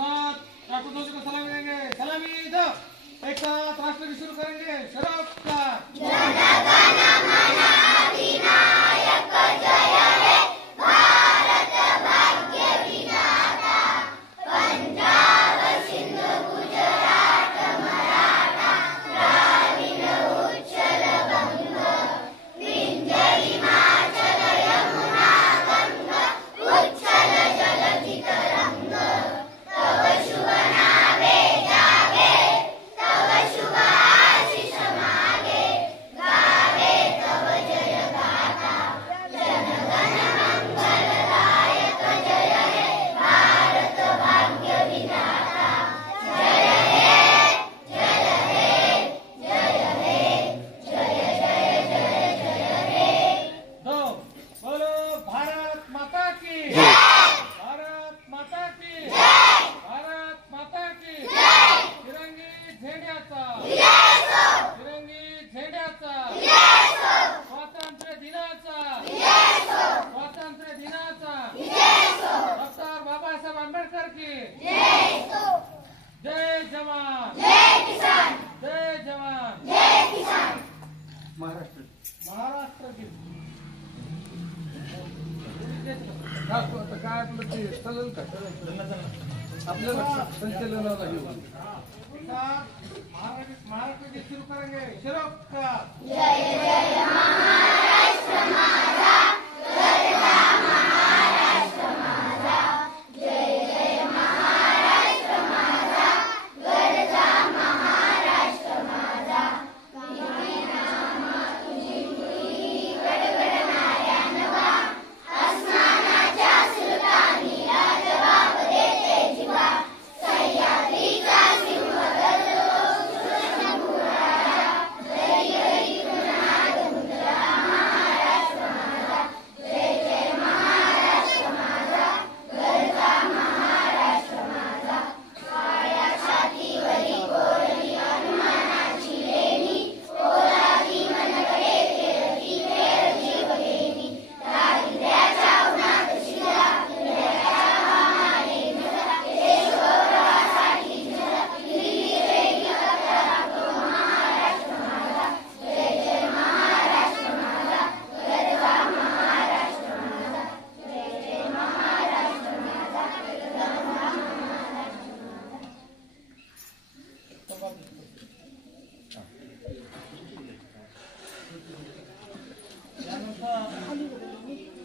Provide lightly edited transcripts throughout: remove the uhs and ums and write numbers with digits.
साथ राष्ट्रध्वज को सलामी देंगे। सलामी दो। एक साथ राष्ट्रगीत शुरू करेंगे। शरोकार महाराष्ट्र काय आपलं ते चालेल का आपल्याला संचलनाला घेऊ महाराष्ट्र गीत सुरू करेंगे। शरोकार जय जय महाराष्ट्र माझा गरजा महाराष्ट्र माझा जय जय महाराष्ट्र माझा गरजा महाराष्ट्र माझा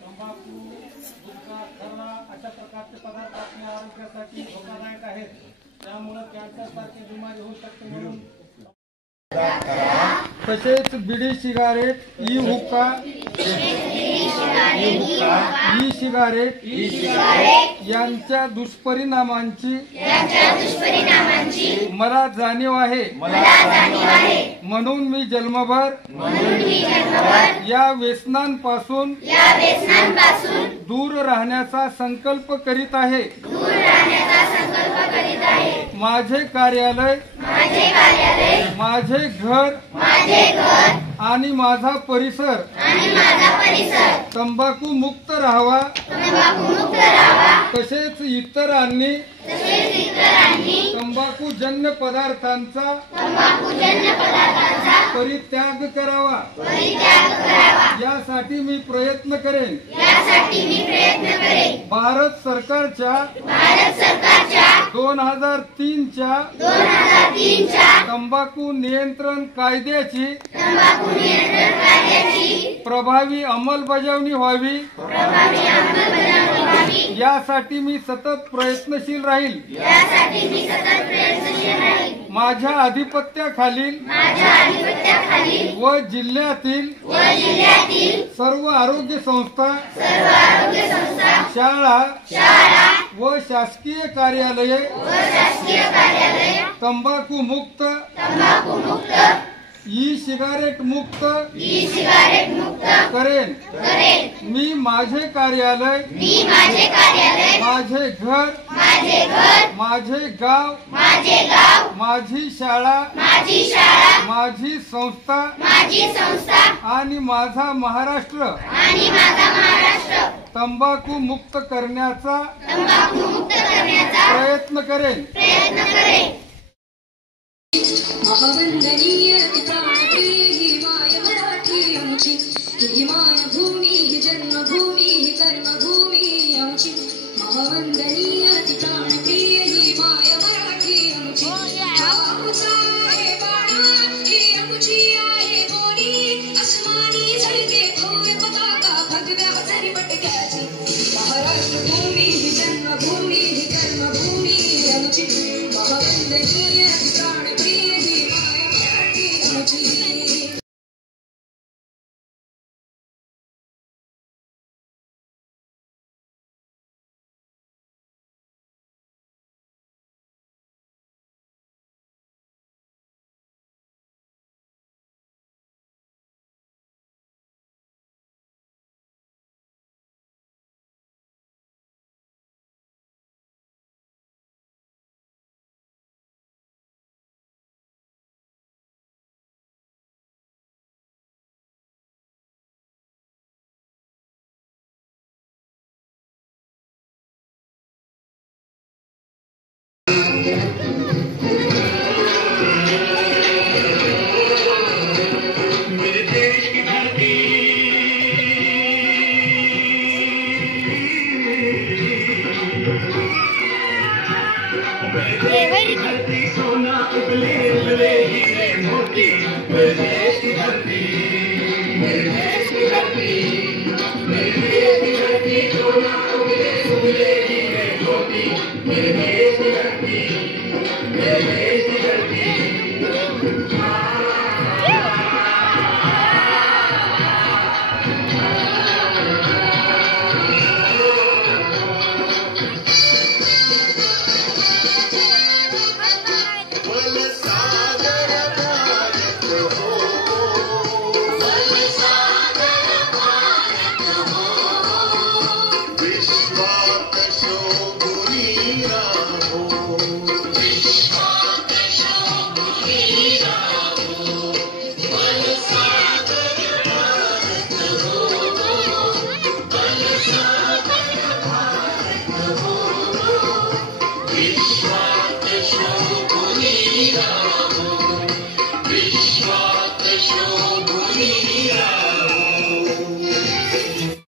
तंबाखू गुटखा खर्रा अशा प्रकारचे पदार्थ आपल्या आरोग्यासाठी धोकादायक आहेत। त्यामुळे कॅन्सर सारखे बिमारी होऊ शकते म्हणून तसेच बिडी सिगारेट ई हुक्का ई सिगारेट यांच्या दुष्परिणामांची मला जाणीव आहे। म्हणून मी जन्मभर या व्यसनांपासून दूर राहण्याचा संकल्प करीत आहे। माझे कार्यालय माझे घर आणि माझा परिसर तंबाखू मुक्त राहावा। तसेच इतरांनी तंबाखूजन्य पदार्थांचा परित्याग करावा यासाठी मी प्रयत्न करेन। भारत सरकारच्या 2003च्या तंबाखू नियंत्रण कायद्याची प्रभावी अंमलबजावणी व्हावी यासाठी मी सतत प्रयत्नशील राहील। माझ्या अधिपत्याखालील व जिल्ह्यातील सर्व आरोग्य संस्था शाळा व शासकीय कार्यालये तंबाखू मुक्त ई सिगारेट मुक्त करेन। मी माझे कार्यालय माझे घर माझे गाव माझी शाळा माझी संस्था आणि माझा महाराष्ट्र तंबाखू मुक्त करण्याचा प्रयत्न करेन. महावंदनीय प्राणप्रिय ही माय मराठी आमची, ही मायभूमी ही जन्मभूमी ही कर्मभूमी आमची. महावंदनीय प्राणप्रिय ही माय मराठी आमची. आमचा आहे बाणा ही आमची आहे बोली, अस्मानी झळके भव्य पताका भगव्या हजारी पटक्याची. महाराष्ट्र भूमी ही जन्मभूमी ही कर्मभूमी आमची. महावंदनीय प्राणप्रिय ही माय मराठी आमची. सोना उबले उबले हीरे मोती, मेरे देश की धरती, मेरे देश की धरती, मेरे देश की धरती. सोना उबले उबले हीरे मोती, मेरे